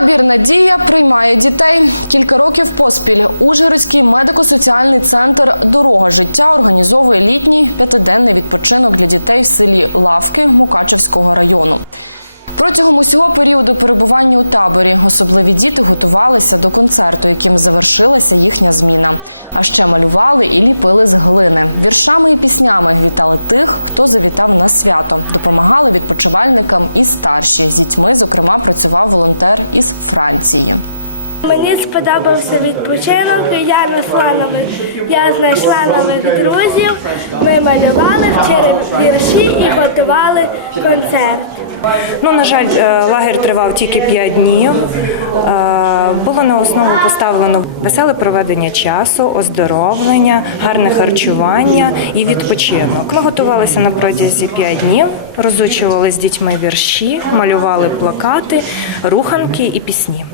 Табір Надія приймає дітей. Кілька років поспіль Ужгородський медико-соціальний центр Дорога життя організовує літній п'ятиденний відпочинок для дітей в селі Лавки Мукачевського району. Протягом усього періоду перебування у таборі особливі діти готувалися до концерту, яким завершилася їхня зміна. А ще малювали і ліпили з глини. Віршами і піснями вітали тих, хто завітав на свято. Допомагали відпочивальникам і старші. З дітьми, зокрема, працював волонтер із Франції. Мені сподобався відпочинок. Я знайшла нових, я знайшла нових друзів. Ми малювали, вчили вірші і готували концерт. Ну, на жаль, е, лагерь тривав тільки 5 днів. Е, Було на основу поставлено веселе проведення часу, оздоровлення, гарне харчування і відпочинок. Ми готувалися на протязі 5 днів, розучували з дітьми вірші, малювали плакати, руханки і пісні.